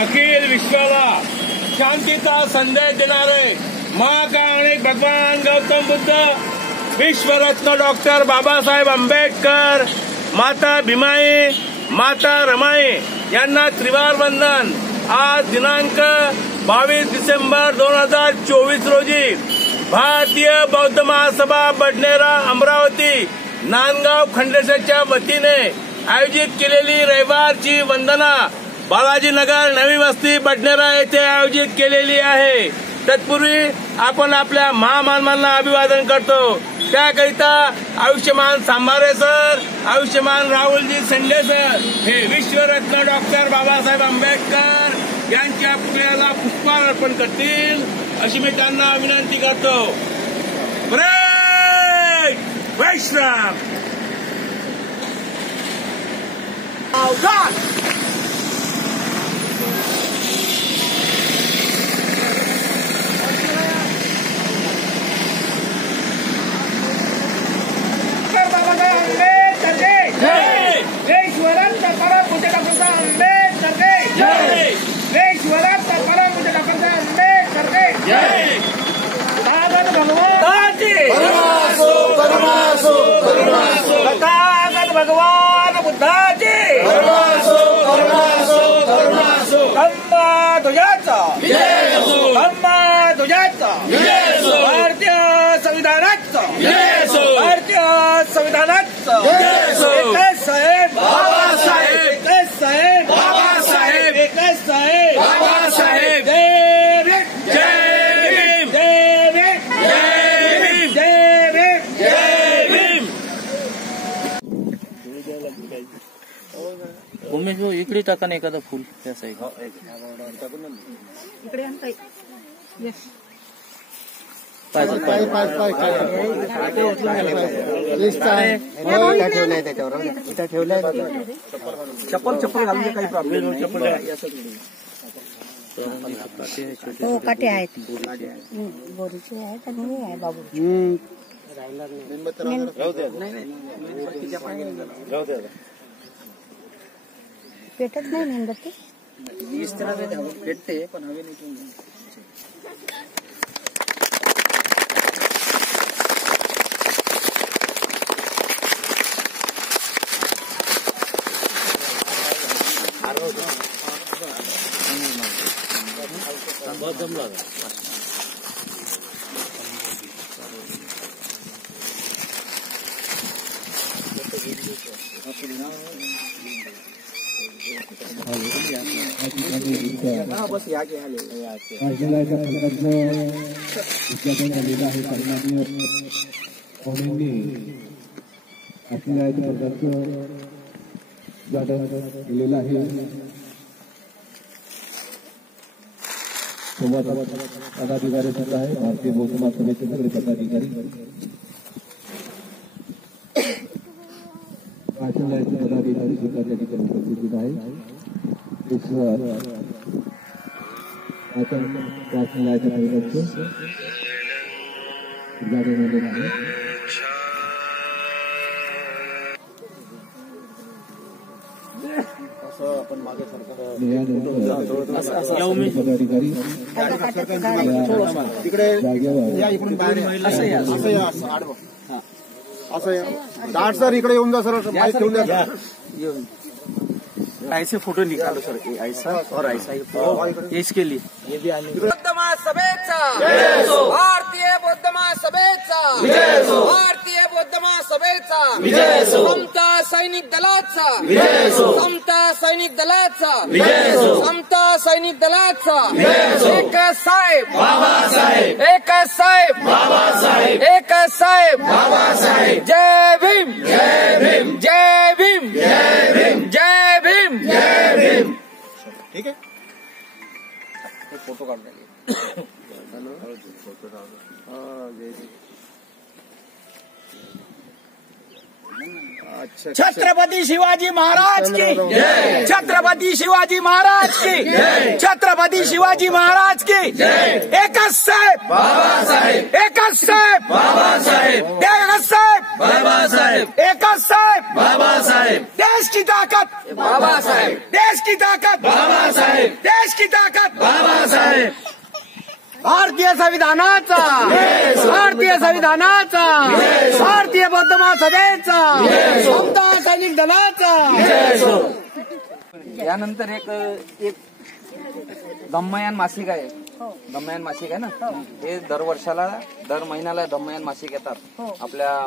अखिल विश्वाला शांतीचा संदेश देणारे महाकारुणिक भगवान गौतम बुद्ध, विश्वरत्न डॉक्टर बाबासाहेब आंबेडकर, माता भीमाई, माता रमाई यांना त्रिवार वंदन। आज दिनांक 22 डिसेंबर 2024 रोजी भारतीय बौद्ध महासभा बडनेरा अमरावती नांदगाव खंडेशाच्या वतीने आयोजित केलेली रविवारची वंदना बालाजी नगर नवी वस्ती बडनेरा येथे आयोजित केलेली आहे। तत्पूर्वी आपण आपल्या महामानवांना अभिवादन करतो। त्याकरिता Ayushman सांभारे sir, Ayushman Rahulji Sunday sir हे विश्वरत्न डॉक्टर बाबासाहेब आंबेडकर यांच्या पुतळ्याला पुष्पहार अर्पण करतील अशी मी त्यांना विनंती करतो। वैष्णव तथागत भगवान बुद्धाचे धम्म ध्वजाचा भारतीय संविधानाचा एकच साहेब बाबासाहेब, एकच साहेब बाबासाहेब, एकच साहेब बाबासाहेब। जय भीम, जय भीम, जय भीम, जय भीम, जय भीम, जय भीम। उमेश भाऊ इकडे टाका ना एखादं फुल त्या साईड इकडे आणता चप्पल घालून काही प्रॉब्लेम हो काटे आहेत, बोरीचे आहेत आणि हे आहे बाबू पेटत नाही मेणबत्ती इस तरह से पेटते पण हवे नहीं। उद्घाटन झालेलं आहे। सन्माननीय पाहुण्यांनी आपल्या पदाचं उद्घाटन केलेलं आहे। सोबत पदाधिकारी सुद्धा आहे, भारतीय बौद्ध महासभेचे सगळे पदाधिकारी, वाचनालयाचे पदाधिकारी सुद्धा त्या ठिकाणी उपस्थित आहे। वाचनालयाच्या कार्यक्रमाचं उद्घाटन झालेलं आहे। पदाधिकारी दाट सर इकडे येऊन जा सर, माइक ठेवून द्या। ऐसे फोटो निकालो सर, ऐसा और ऐसा इसके लिए ये भी आने बौद्ध महासभेचा भारतीय बौद्ध महासभेचा भारतीय बौद्ध महासभेचा समता सैनिक दलाचा समता सैनिक दलाचा समता सैनिक दलाचा एकच साहेब बाबासाहेब, एकच साहेब बाबासाहेब, एकच साहेब बाबासाहेब। जय भीम, जय भीम, जय भीम, जय भीम, जय भीम, जय भीम। ठीक है, फोटो काढ छत्रपति शिवाजी महाराज की जय। छत्रपति शिवाजी महाराज की जय। छत्रपति शिवाजी महाराज की जय। एकच साहेब बाबासाहेब, एकच साहेब बाबासाहेब, एकच साहेब बाबासाहेब, एकच साहेब बाबासाहेब। देश की ताकत बाबासाहेब, देश की ताकत बाबासाहेब, देश की ताकत बाबासाहेब। भारतीय संविधानाचा, भारतीय संविधानाचा, भारतीय बौद्ध महासभेचा, समता सैनिक दलाचा। यानंतर एक दम्मयान मासिक आहे, दम्मयान मासिक आहे ना, हे दर महिन्याला दम्मयान मासिक येतात आपल्या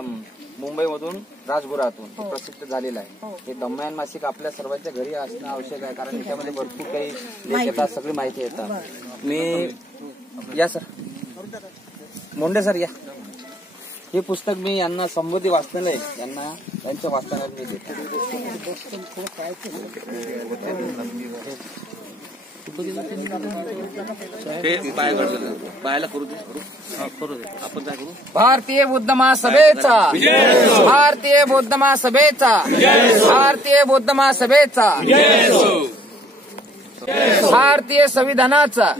मुंबईमधून, राजगुरातून प्रसिद्ध झालेलं आहे। हे दम्मयान मासिक आपल्या सर्वांच्या घरी असणं आवश्यक आहे, कारण त्याच्यामध्ये भरपूर काही लेख येतात, सगळी माहिती येतात। मी या सर, मोंडे सर या, हे पुस्तक मी यांना संबोधी वाचलेलं आहे, यांच्या वाचनावर मी देतो। भारतीय बौद्ध महासभेचा, भारतीय बौद्ध महासभेचा, भारतीय बौद्ध महासभेचा, भारतीय संविधानाचा